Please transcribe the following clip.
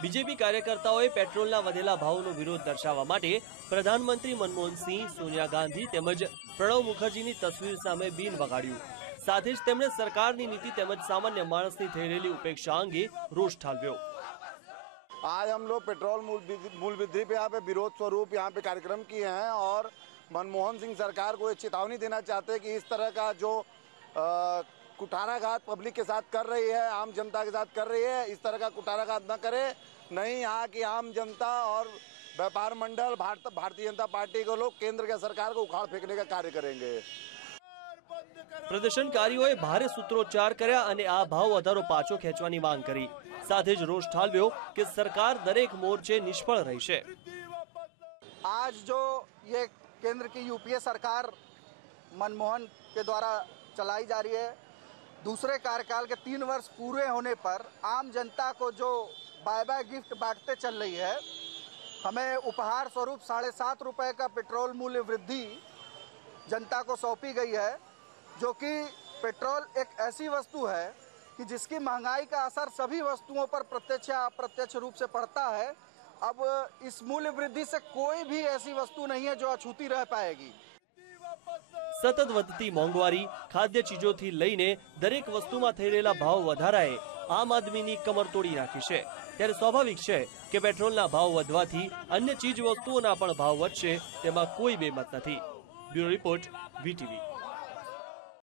BJP કાર્યકર્તાઓએ પેટ્રોલના વધેલા ભાવનો વિરોધ દર્શાવવા માટે પ્રધાનમંત્રી મનમોહનસિંહ સોનિયા ગાંધી તેમજ પ્રણવ મુખર્જીની તસવીર સામે બીન વગાડ્યું સાથે જ તેમણે સરકારની નીતિ તેમજ સામાન્ય માણસની થઈ રહેલી ઉપેક્ષા અંગે રોષ ઠાલવ્યો आज हम लोग पेट्रोल मूल वृद्धि- मूल वृद्धि पे यहाँ पे विरोध स्वरूप यहाँ पे कार्यक्रम किए हैं और मनमोहन सिंह सरकार को एक चेतावनी देना चाहते हैं कि इस तरह का जो अ, कुठाराघात पब्लिक के साथ कर रही है आम जनता के साथ कर रही है इस तरह का कुठाराघात न करे नहीं यहाँ की आम जनता और व्यापार मंडल भारत भारतीय जनता पार्टी के लोग केंद्र के सरकार को उखाड़ फेंकने का कार्य करेंगे પ્રદર્શનકારીઓએ ભારે સૂત્રોચ્ચાર કર્યા અને આ ભાવ વધારો પાછો ખેંચવાની માંગ કરી સાથે જ રોષ ઠાલવ્યો કે સરકાર દરેક મોરચે નિષ્ફળ રહી છે आज जो ये केंद्र की यूपीए सरकार मनमोहन के द्वारा चलाई जा रही है दूसरे कार्यकाल के तीन वर्ष पूरे होने पर आम जनता को जो बाय बाय गिफ्ट बांटते चल रही है, हमें उपहार स्वरूप साढ़े सात रुपये का पेट्रोल मूल्य वृद्धि जनता को सौंपी गई है, जो कि पेट्रोल एक ऐसी वस्तु है कि जिसकी महँगाई का असर सभी वस्तुओं पर प्रत्यक्ष या अप्रत्यक्ष रूप से पड़ता है। अब इस मूल्य वृद्धि से कोई भी ऐसी वस्तु नहीं है जो अछूती रह पाएगी। સતત વધતી મોંઘવારી, ખાદ્ય ચીજોથી લઈને દરેક વસ્તુમાં થઈ રહેલા ભાવ વધારાએ આમ આદમીની કમર તોડી નાખી છે. ત્યારે સ્વાભાવિક છે કે પેટ્રોલના ભાવ વધવાથી અન્ય ચીજ વસ્તુઓના પણ ભાવ વધશે, તેમાં કોઈ બેમત નથી. Bureau report, VTV.